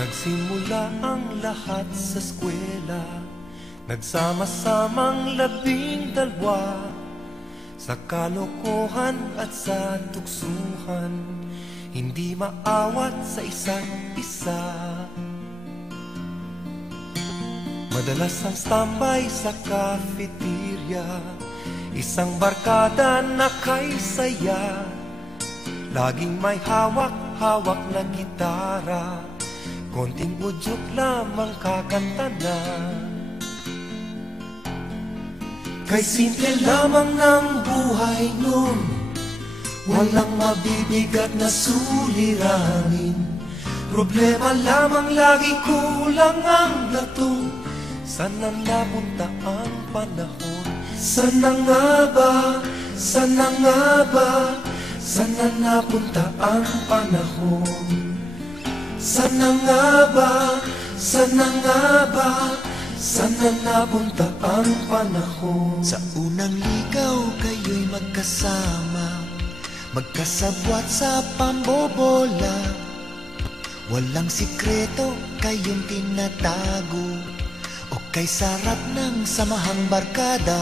Nagsimula ang lahat sa eskwela, nagsama-samang 12, sa kalokohan at sa tuksuhan, hindi maawat sa isa't isa. Madalas ang standby sa cafeteria, isang barkada na kay saya, laging may hawak-hawak na gitara, konting udyok lamang kakanta na. Kay simple lamang ng buhay nun, walang mabibigat na suliranin. Problema lamang lagi, kulang ang latong. Sana napunta ang panahon? Sana nga ba? Sana nga ba? Sana napunta ang panahon? Sana nga ba? Sana nga ba? Sana napunta ang panahon? Sa unang ligaw kayo'y magkasama, magkasabwat sa pambobola. Walang sikreto kayong tinatago, o kay sarap ng samahang barkada.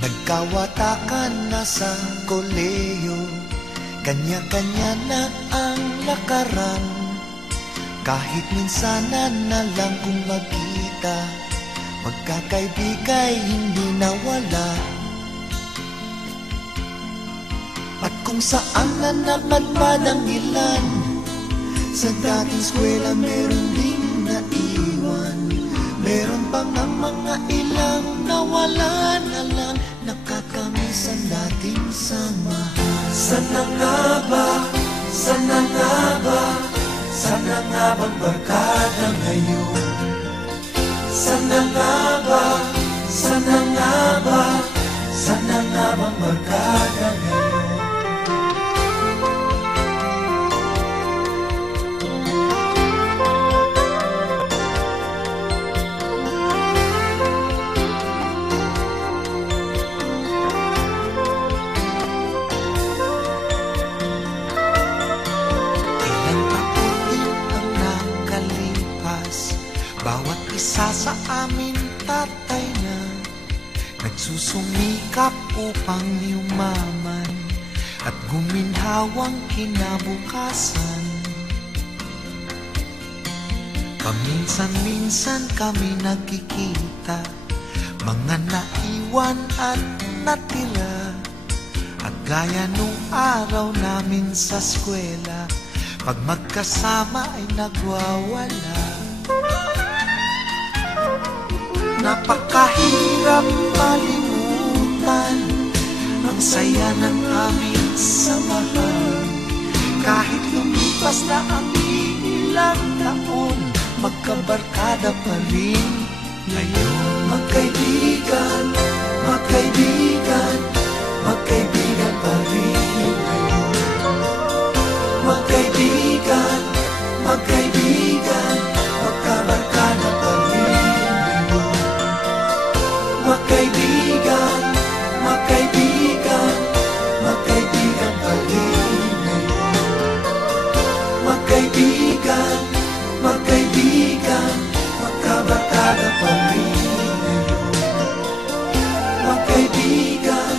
Nagkawatakan na sa koleyo, kanya-kanya na ang lakaran. Kahit minsanan na lang kung magkita, magkakaibigay hindi nawala. At kung saan na napadpad ang ilan, sa dating eskwela meron ding naiwan. Meron pang ang mga ilang nawala na lang, nakakamiss ang dating samahan. Sana nga ba? Sana nga ba? Sana nga bang barkada ngayon? Sana nga ba? Sana nga ba? Sana nga bang barkada ngayon? Bawat isa sa amin tatay na nagsusumikap upang yumaman at guminhawang kinabukasan. Paminsan-minsan kami nagkikita, mga naiwan at natira. At gaya nung araw namin sa eskwela, pag magkasama ay nagwawala. Napakahirap malimutan ang saya ng aming samahan. Kahit lumipas na ang ilang taon, magkabarkada pa rin ngayon. Magkaibigan, magkaibigan, magkaibigan pa rin ngayon. Magkaibigan, magkaibigan, magkabarkada pa rin. Magkaibigan, magkaibigan, magkaibigan pa rin ngayon. Magkaibigan, magkaibigan, magkabarkada pa rin ngayon. Magkaibigan,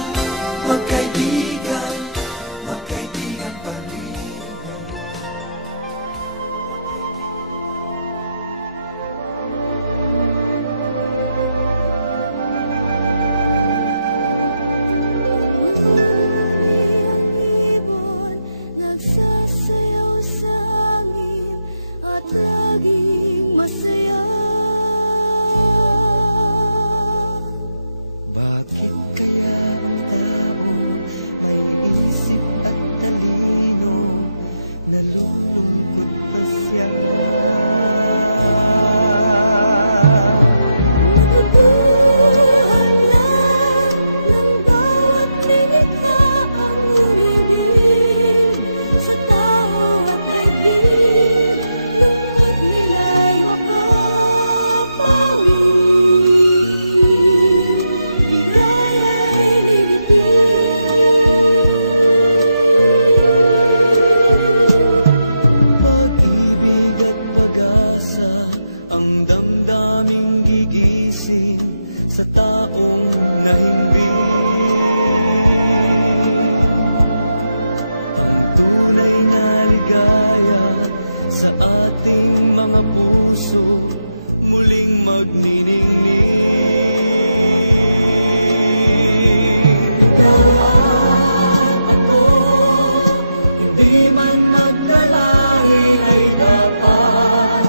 lahi ay dapat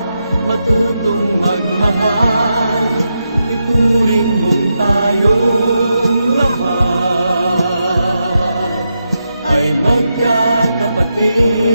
matutong magmahal. Ituring mong tayong lahat ay magkakapatid.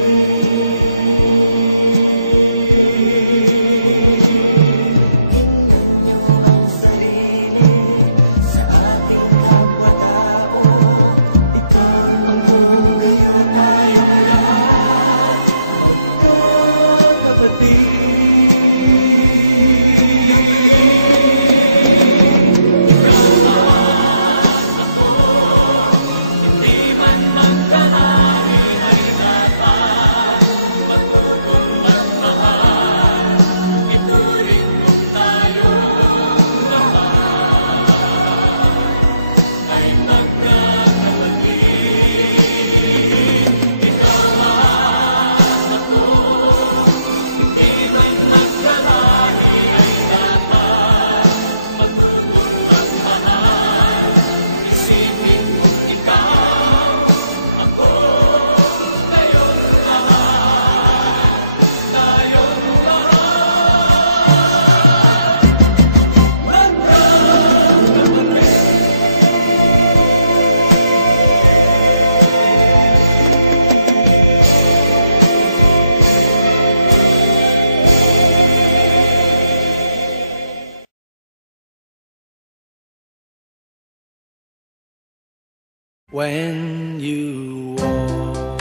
When you walk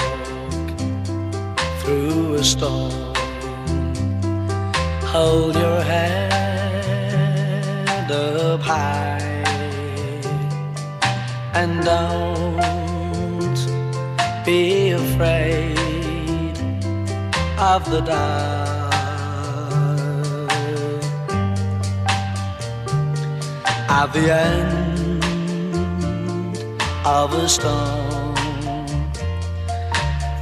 through a storm, hold your head up high and don't be afraid of the dark. At the end of a storm,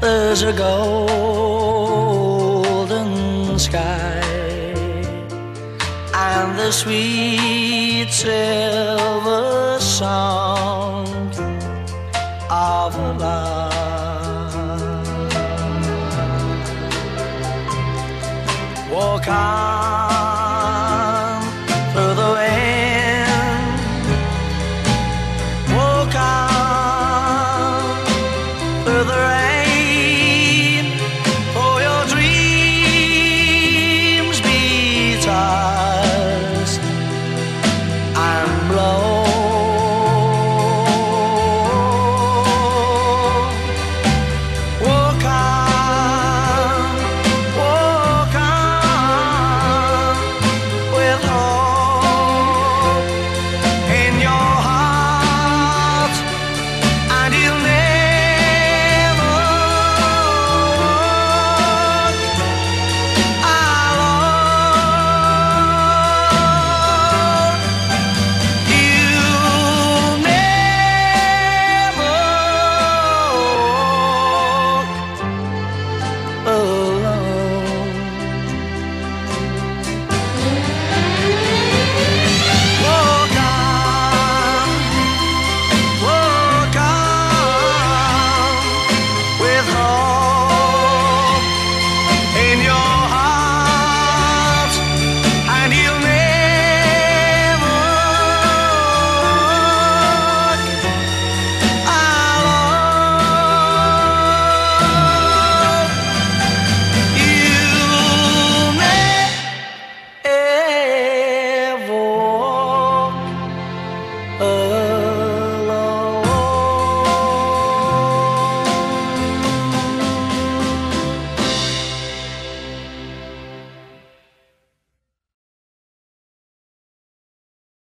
there's a golden sky and the sweet silver song of love. Walk on